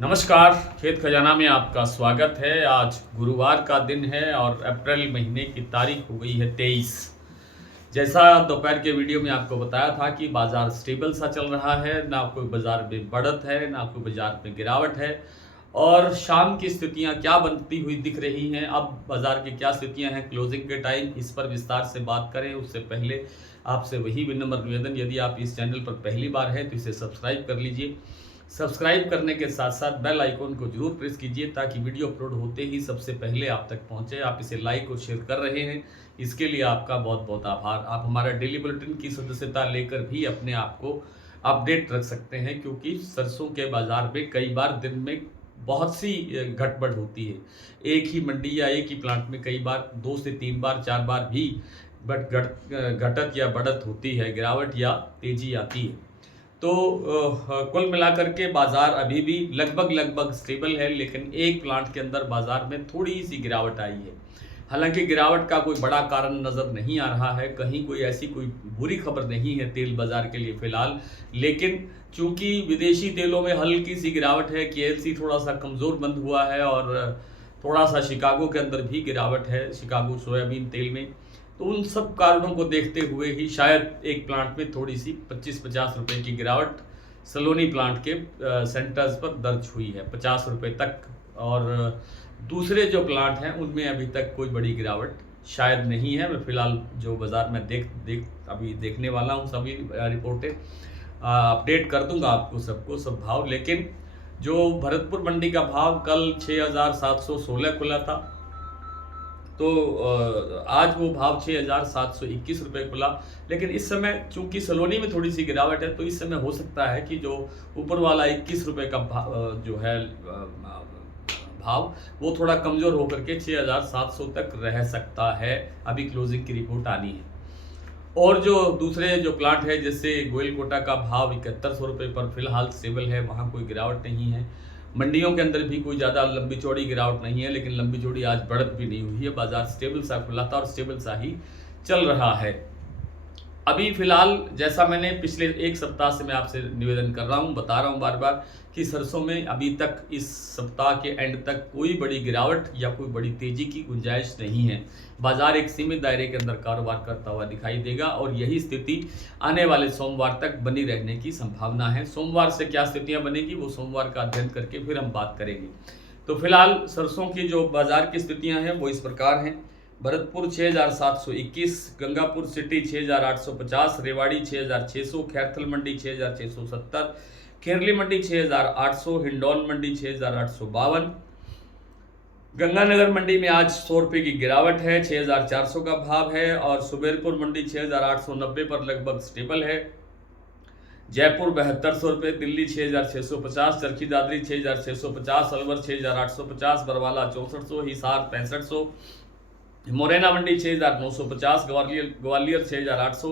नमस्कार, खेत खजाना में आपका स्वागत है। आज गुरुवार का दिन है और अप्रैल महीने की तारीख हो गई है 23। जैसा दोपहर के वीडियो में आपको बताया था कि बाज़ार स्टेबल सा चल रहा है, ना कोई बाज़ार में बढ़त है, ना कोई बाज़ार में गिरावट है। और शाम की स्थितियां क्या बनती हुई दिख रही हैं, अब बाज़ार की क्या स्थितियां हैं क्लोजिंग के टाइम, इस पर विस्तार से बात करें। उससे पहले आपसे वही विनम्र निवेदन, यदि आप इस चैनल पर पहली बार हैं तो इसे सब्सक्राइब कर लीजिए। सब्सक्राइब करने के साथ साथ बेल आइकन को जरूर प्रेस कीजिए ताकि वीडियो अपलोड होते ही सबसे पहले आप तक पहुंचे। आप इसे लाइक और शेयर कर रहे हैं, इसके लिए आपका बहुत बहुत आभार। आप हमारा डेली बुलेटिन की सदस्यता लेकर भी अपने आप को अपडेट रख सकते हैं, क्योंकि सरसों के बाजार में कई बार दिन में बहुत सी घटबढ़ होती है। एक ही मंडी या एक ही प्लांट में कई बार 2 से 3 बार 4 बार भी घटत या बढ़त होती है, गिरावट या तेजी आती है। तो कुल मिलाकर के बाज़ार अभी भी लगभग स्टेबल है, लेकिन एक प्लांट के अंदर बाज़ार में थोड़ी सी गिरावट आई है। हालांकि गिरावट का कोई बड़ा कारण नज़र नहीं आ रहा है, कहीं कोई ऐसी कोई बुरी खबर नहीं है तेल बाज़ार के लिए फ़िलहाल। लेकिन चूंकि विदेशी तेलों में हल्की सी गिरावट है, केएलसी थोड़ा सा कमज़ोर बंद हुआ है और थोड़ा सा शिकागो के अंदर भी गिरावट है, शिकागो सोयाबीन तेल में। तो उन सब कारणों को देखते हुए ही शायद एक प्लांट में थोड़ी सी 25-50 रुपए की गिरावट सलोनी प्लांट के सेंटर्स पर दर्ज हुई है, 50 रुपए तक। और दूसरे जो प्लांट हैं उनमें अभी तक कोई बड़ी गिरावट शायद नहीं है। मैं फिलहाल जो बाज़ार में अभी देखने वाला हूँ, सभी रिपोर्टें अपडेट कर दूंगा आपको सब भाव। लेकिन जो भरतपुर मंडी का भाव कल 6,716 खुला था, तो आज वो भाव 6,721 रुपये खुला। लेकिन इस समय चूंकि सलोनी में थोड़ी सी गिरावट है, तो इस समय हो सकता है कि जो ऊपर वाला 21 रुपये का जो है भाव वो थोड़ा कमज़ोर होकर के 6,700 तक रह सकता है। अभी क्लोजिंग की रिपोर्ट आनी है। और जो दूसरे जो प्लांट है, जैसे गोयल कोटा का भाव 7100 रुपये पर फिलहाल स्टेबल है, वहाँ कोई गिरावट नहीं है। मंडियों के अंदर भी कोई ज़्यादा लंबी चौड़ी गिरावट नहीं है, लेकिन लंबी चौड़ी आज बढ़त भी नहीं हुई है। बाजार स्टेबल सा खुला था और स्टेबल सा ही चल रहा है। अभी फिलहाल जैसा मैंने पिछले एक सप्ताह से मैं आपसे निवेदन कर रहा हूँ, बता रहा हूँ बार बार कि सरसों में अभी तक इस सप्ताह के एंड तक कोई बड़ी गिरावट या कोई बड़ी तेजी की गुंजाइश नहीं है। बाजार एक सीमित दायरे के अंदर कारोबार करता हुआ दिखाई देगा और यही स्थिति आने वाले सोमवार तक बनी रहने की संभावना है। सोमवार से क्या स्थितियां बनेगी वो सोमवार का अध्ययन करके फिर हम बात करेंगे। तो फिलहाल सरसों की जो बाजार की स्थितियां हैं वो इस प्रकार हैं। भरतपुर 6,721, गंगापुर सिटी 6,850, रेवाड़ी 6,600, खैरथल मंडी 6,670, खेरली मंडी 6,800, हिंडौन मंडी 6,852। गंगानगर मंडी में आज 100 रुपये की गिरावट है, 6,400 का भाव है। और सुबेरपुर मंडी 6,890 पर लगभग स्टेबल है। जयपुर 7200 रुपये, दिल्ली 6,650, चरखी दादरी 6,650, अलवर 6,850, बरवाला 6400, हिसार 6500, मुरैना मंडी 6,950, ग्वालियर 6,800,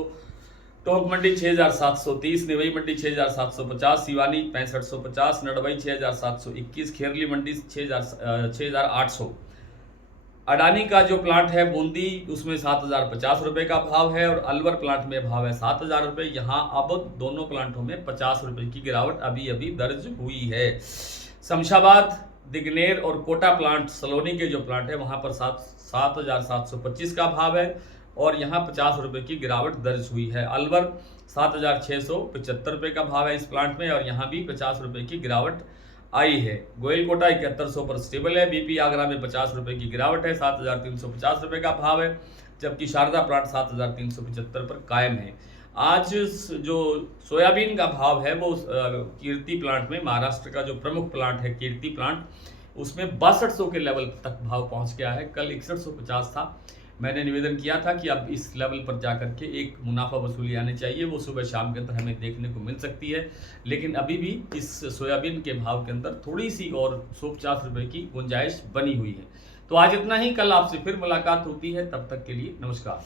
टोंक मंडी 6,730, निवई मंडी 6,750, सिवानी 6550, नडवई 6,721, खेरली मंडी 6,800। अडानी का जो प्लांट है बूंदी, उसमें 7,050 रुपये का भाव है और अलवर प्लांट में भाव है 7,000 रुपये। यहाँ अब दोनों प्लांटों में 50 रुपये की गिरावट अभी अभी दर्ज हुई है। शमशाबाद, दिगनेर और कोटा प्लांट, सलोनी के जो प्लांट है वहाँ पर 7,725 का भाव है और यहाँ 50 रुपये की गिरावट दर्ज हुई है। अलवर 7,675 रुपये का भाव है इस प्लांट में और यहाँ भी 50 रुपये की गिरावट आई है। गोयल कोटा 7100 पर स्टेबल है। बीपी आगरा में 50 रुपये की गिरावट है, 7,350 रुपये का भाव है, जबकि शारदा प्लांट 7,375 पर कायम है। आज जो सोयाबीन का भाव है वो कीर्ति प्लांट में, महाराष्ट्र का जो प्रमुख प्लांट है कीर्ति प्लांट, उसमें 6200 के लेवल तक भाव पहुंच गया है। कल 6150 था। मैंने निवेदन किया था कि अब इस लेवल पर जाकर के एक मुनाफा वसूली आनी चाहिए, वो सुबह शाम के अंदर हमें देखने को मिल सकती है। लेकिन अभी भी इस सोयाबीन के भाव के अंदर थोड़ी सी और 150 रुपये की गुंजाइश बनी हुई है। तो आज इतना ही, कल आपसे फिर मुलाकात होती है, तब तक के लिए नमस्कार।